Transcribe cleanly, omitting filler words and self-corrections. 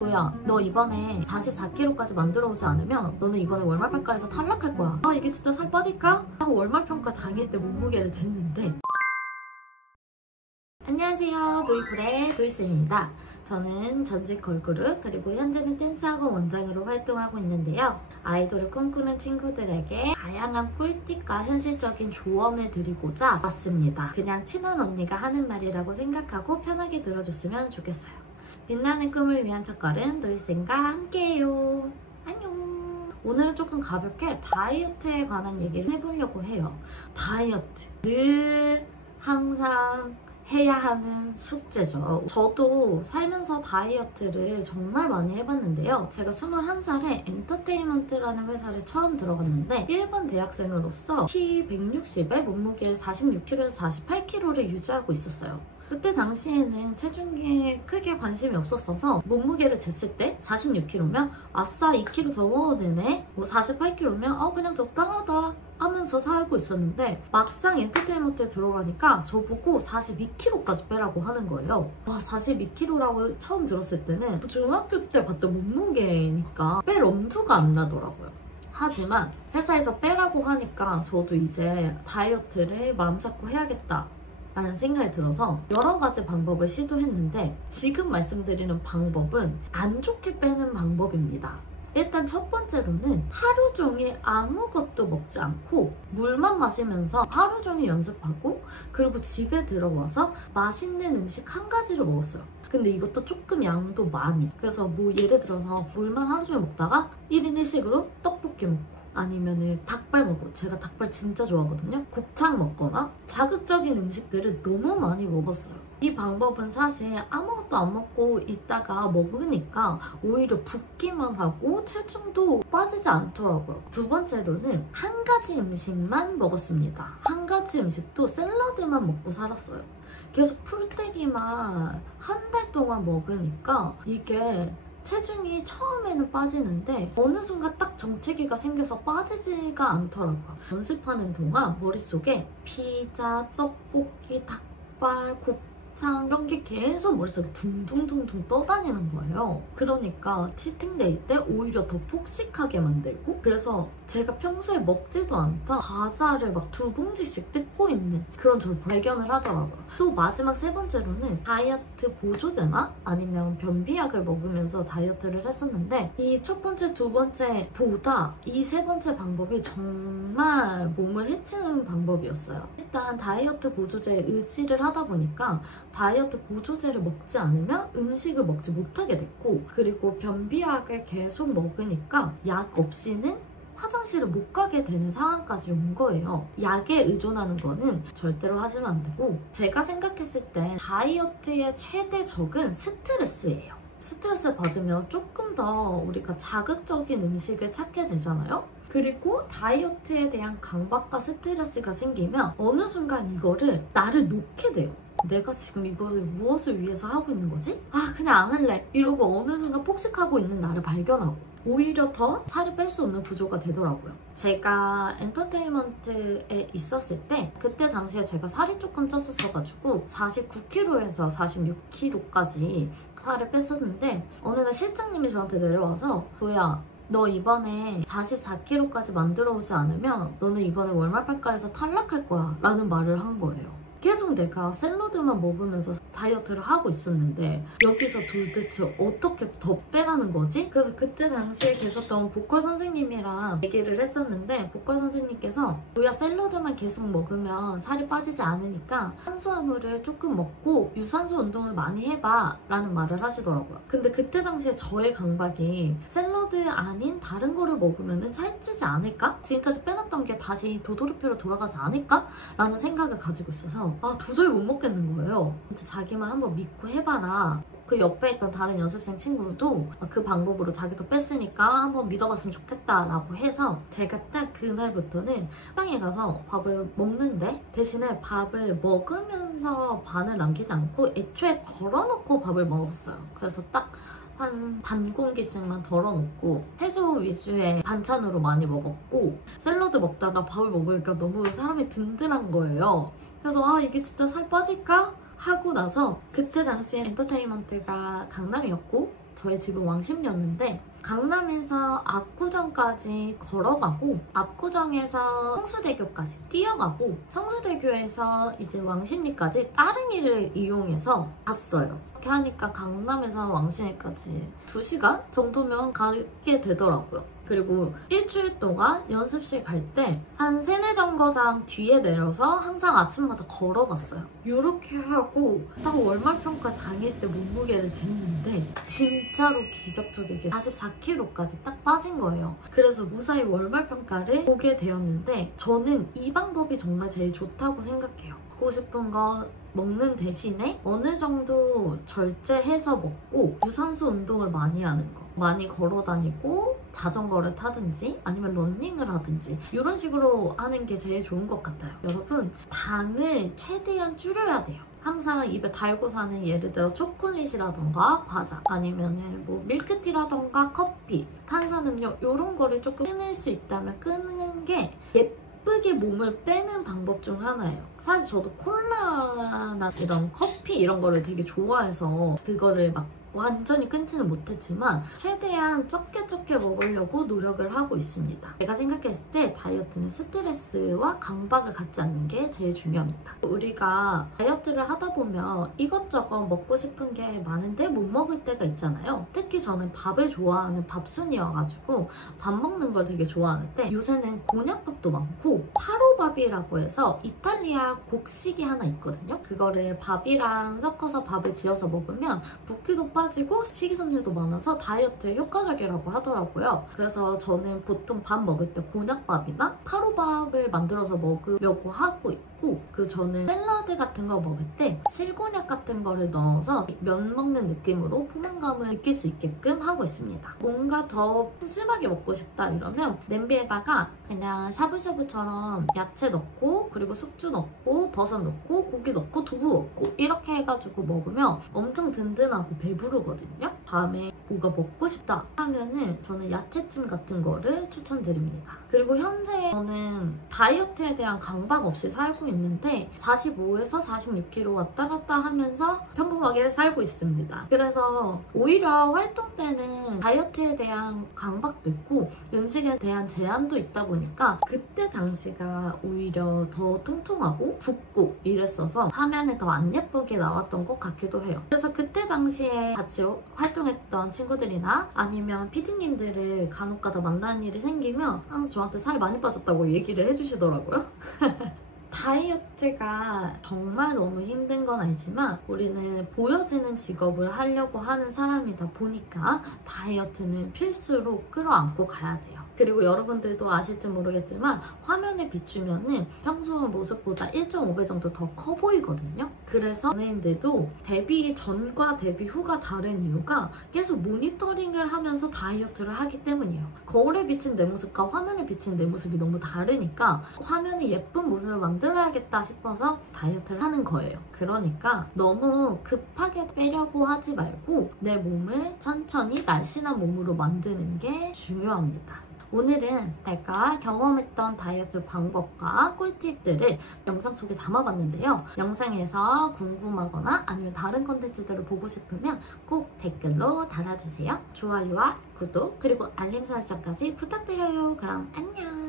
뭐야, 너 이번에 44kg까지 만들어 오지 않으면 너는 이번에 월말평가에서 탈락할 거야. 아, 이게 진짜 살 빠질까? 하고 월말평가 당일 때 몸무게를 쟀는데. 안녕하세요, 도이풀의 도이쌤입니다. 저는 전직 걸그룹 그리고 현재는 댄스학원 원장으로 활동하고 있는데요. 아이돌을 꿈꾸는 친구들에게 다양한 꿀팁과 현실적인 조언을 드리고자 왔습니다. 그냥 친한 언니가 하는 말이라고 생각하고 편하게 들어줬으면 좋겠어요. 빛나는 꿈을 위한 첫걸음 도이쌤과 함께해요. 안녕. 오늘은 조금 가볍게 다이어트에 관한 얘기를 해보려고 해요. 다이어트 늘 항상 해야 하는 숙제죠. 저도 살면서 다이어트를 정말 많이 해봤는데요. 제가 21살에 엔터테인먼트라는 회사를 처음 들어갔는데 일반 대학생으로서 키 160에 몸무게 46kg에서 48kg를 유지하고 있었어요. 그때 당시에는 체중계에 크게 관심이 없었어서 몸무게를 쟀을 때 46kg면 아싸 2kg 더 먹어도 되네, 뭐 48kg면 그냥 적당하다 하면서 살고 있었는데 막상 엔터테인먼트에 들어가니까 저보고 42kg까지 빼라고 하는 거예요. 와, 42kg라고 처음 들었을 때는 중학교 때 봤던 몸무게니까 뺄 엄두가 안 나더라고요. 하지만 회사에서 빼라고 하니까 저도 이제 다이어트를 마음잡고 해야겠다 라는 생각이 들어서 여러 가지 방법을 시도했는데 지금 말씀드리는 방법은 안 좋게 빼는 방법입니다. 일단 첫 번째로는 하루 종일 아무것도 먹지 않고 물만 마시면서 하루 종일 연습하고 그리고 집에 들어와서 맛있는 음식 한 가지를 먹었어요. 근데 이것도 조금 양도 많이. 그래서 뭐 예를 들어서 물만 하루 종일 먹다가 1인 1식으로 떡볶이 먹고 아니면은 닭발 먹고, 제가 닭발 진짜 좋아하거든요. 곱창 먹거나 자극적인 음식들을 너무 많이 먹었어요. 이 방법은 사실 아무것도 안 먹고 있다가 먹으니까 오히려 붓기만 하고 체중도 빠지지 않더라고요. 두 번째로는 한 가지 음식만 먹었습니다. 한 가지 음식도 샐러드만 먹고 살았어요. 계속 풀떼기만 한 달 동안 먹으니까 이게 체중이 처음에는 빠지는데 어느 순간 딱 정체기가 생겨서 빠지지가 않더라고요. 연습하는 동안 머릿속에 피자, 떡볶이, 닭발, 곱창 이런 게 계속 머릿속에 둥둥둥둥 떠다니는 거예요. 그러니까 치팅데이 때 오히려 더 폭식하게 만들고, 그래서 제가 평소에 먹지도 않던 과자를 막 2봉지씩 뜯고 있는 그런 저를 발견을 하더라고요. 또 마지막 세 번째로는 다이어트 보조제나 아니면 변비약을 먹으면서 다이어트를 했었는데 이 첫 번째, 두 번째보다 이 세 번째 방법이 정말 몸을 해치는 방법이었어요. 일단 다이어트 보조제에 의지를 하다 보니까 다이어트 보조제를 먹지 않으면 음식을 먹지 못하게 됐고, 그리고 변비약을 계속 먹으니까 약 없이는 화장실을 못 가게 되는 상황까지 온 거예요. 약에 의존하는 거는 절대로 하시면 안 되고, 제가 생각했을 때 다이어트의 최대 적은 스트레스예요. 스트레스를 받으면 조금 더 우리가 자극적인 음식을 찾게 되잖아요. 그리고 다이어트에 대한 강박과 스트레스가 생기면 어느 순간 이거를 나를 놓게 돼요. 내가 지금 이거를 무엇을 위해서 하고 있는 거지? 그냥 안 할래 이러고 어느 순간 폭식하고 있는 나를 발견하고 오히려 더 살을 뺄 수 없는 구조가 되더라고요. 제가 엔터테인먼트에 있었을 때 그때 당시에 제가 살이 조금 쪘었어가지고 49kg에서 46kg까지 살을 뺐었는데 어느 날 실장님이 저한테 내려와서 뭐야, 너 이번에 44kg까지 만들어 오지 않으면 너는 이번에 월말평가에서 탈락할 거야 라는 말을 한 거예요. 계속 내가 샐러드만 먹으면서 다이어트를 하고 있었는데 여기서 도대체 어떻게 더 빼라는 거지? 그래서 그때 당시에 계셨던 보컬 선생님이랑 얘기를 했었는데 보컬 선생님께서 뭐야, 샐러드만 계속 먹으면 살이 빠지지 않으니까 탄수화물을 조금 먹고 유산소 운동을 많이 해봐 라는 말을 하시더라고요. 근데 그때 당시에 저의 강박이 샐러드 아닌 다른 거를 먹으면 살찌지 않을까? 지금까지 빼놨던 게 다시 도도리표로 돌아가지 않을까? 라는 생각을 가지고 있어서 도저히 못 먹겠는 거예요. 진짜 자기만 한번 믿고 해봐라. 그 옆에 있던 다른 연습생 친구도 그 방법으로 자기도 뺐으니까 한번 믿어봤으면 좋겠다라고 해서 제가 딱 그날부터는 식당에 가서 밥을 먹는데 대신에 밥을 먹으면서 반을 남기지 않고 애초에 덜어놓고 밥을 먹었어요. 그래서 딱 한 반 공기씩만 덜어놓고 채소 위주의 반찬으로 많이 먹었고, 샐러드 먹다가 밥을 먹으니까 너무 사람이 든든한 거예요. 그래서 이게 진짜 살 빠질까? 하고 나서 그때 당시에 엔터테인먼트가 강남이었고 저희 집은 왕십리였는데 강남에서 압구정까지 걸어가고 압구정에서 성수대교까지 뛰어가고 성수대교에서 이제 왕십리까지 따릉이를 이용해서 갔어요. 이렇게 하니까 강남에서 왕십리까지 2시간 정도면 가게 되더라고요. 그리고 일주일 동안 연습실 갈 때 한 3, 4정거장 뒤에 내려서 항상 아침마다 걸어갔어요. 이렇게 하고 딱 월말평가 당일 때 몸무게를 쟀는데 진짜로 기적적이게 44kg까지 딱 빠진 거예요. 그래서 무사히 월말평가를 보게 되었는데 저는 이 방법이 정말 제일 좋다고 생각해요. 먹고 싶은 거 먹는 대신에 어느 정도 절제해서 먹고 유산소 운동을 많이 하는 거. 많이 걸어 다니고 자전거를 타든지 아니면 러닝을 하든지 이런 식으로 하는 게 제일 좋은 것 같아요. 여러분, 당을 최대한 줄여야 돼요. 항상 입에 달고 사는 예를 들어 초콜릿이라던가 과자 아니면 뭐 밀크티라던가 커피, 탄산음료 이런 거를 조금 끊을 수 있다면 끊는 게 예쁘게 몸을 빼는 방법 중 하나예요. 사실 저도 콜라나 이런 커피 이런 거를 되게 좋아해서 그거를 막 완전히 끊지는 못했지만 최대한 적게 먹으려고 노력을 하고 있습니다. 제가 생각했을 때 다이어트는 스트레스와 강박을 갖지 않는 게 제일 중요합니다. 우리가 다이어트를 하다 보면 이것저것 먹고 싶은 게 많은데 못 먹을 때가 있잖아요. 특히 저는 밥을 좋아하는 밥순이어가지고 밥 먹는 걸 되게 좋아하는데 요새는 곤약밥도 많고 파로밥이라고 해서 이탈리아 곡식이 하나 있거든요. 그거를 밥이랑 섞어서 밥을 지어서 먹으면 붓기도 빠지고 식이섬유도 많아서 다이어트에 효과적이라고 하더라고요. 그래서 저는 보통 밥 먹을 때 곤약밥이나 파로밥을 만들어서 먹으려고 하고 있고, 그리고 저는 샐러드 같은 거 먹을 때 실곤약 같은 거를 넣어서 면 먹는 느낌으로 포만감을 느낄 수 있게끔 하고 있습니다. 뭔가 더 푸짐하게 먹고 싶다 이러면 냄비에다가 그냥 샤브샤브처럼 야채 넣고 그리고 숙주 넣고 버섯 넣고 고기 넣고 두부 넣고 이렇게 해가지고 먹으면 엄청 든든하고 배부르거든요. 다음에 뭐가 먹고 싶다 하면은 저는 야채찜 같은 거를 추천드립니다. 그리고 현재 저는 다이어트에 대한 강박 없이 살고 있는데 45에서 46kg 왔다 갔다 하면서 평범하게 살고 있습니다. 그래서 오히려 활동 때는 다이어트에 대한 강박도 있고 음식에 대한 제한도 있다 보니까 그때 당시가 오히려 더 통통하고 붓고 이랬어서 화면에 더 안 예쁘게 나왔던 것 같기도 해요. 그래서 그때 당시에 같이 활동했던 친구들이나 아니면 PD님들을 간혹가다 만나는 일이 생기면 항상 저한테 살이 많이 빠졌다고 얘기를 해주시더라고요. 다이어트가 정말 너무 힘든 건 알지만 우리는 보여지는 직업을 하려고 하는 사람이다 보니까 다이어트는 필수로 끌어안고 가야 돼요. 그리고 여러분들도 아실지 모르겠지만 화면에 비추면은 평소 모습보다 1.5배 정도 더 커 보이거든요. 그래서 연예인들도 데뷔 전과 데뷔 후가 다른 이유가 계속 모니터링을 하면서 다이어트를 하기 때문이에요. 거울에 비친 내 모습과 화면에 비친 내 모습이 너무 다르니까 화면에 예쁜 모습을 만들어야겠다 싶어서 다이어트를 하는 거예요. 그러니까 너무 급하게 빼려고 하지 말고 내 몸을 천천히 날씬한 몸으로 만드는 게 중요합니다. 오늘은 제가 경험했던 다이어트 방법과 꿀팁들을 영상 속에 담아봤는데요. 영상에서 궁금하거나 아니면 다른 컨텐츠들을 보고 싶으면 꼭 댓글로 달아주세요. 좋아요와 구독 그리고 알림 설정까지 부탁드려요. 그럼 안녕!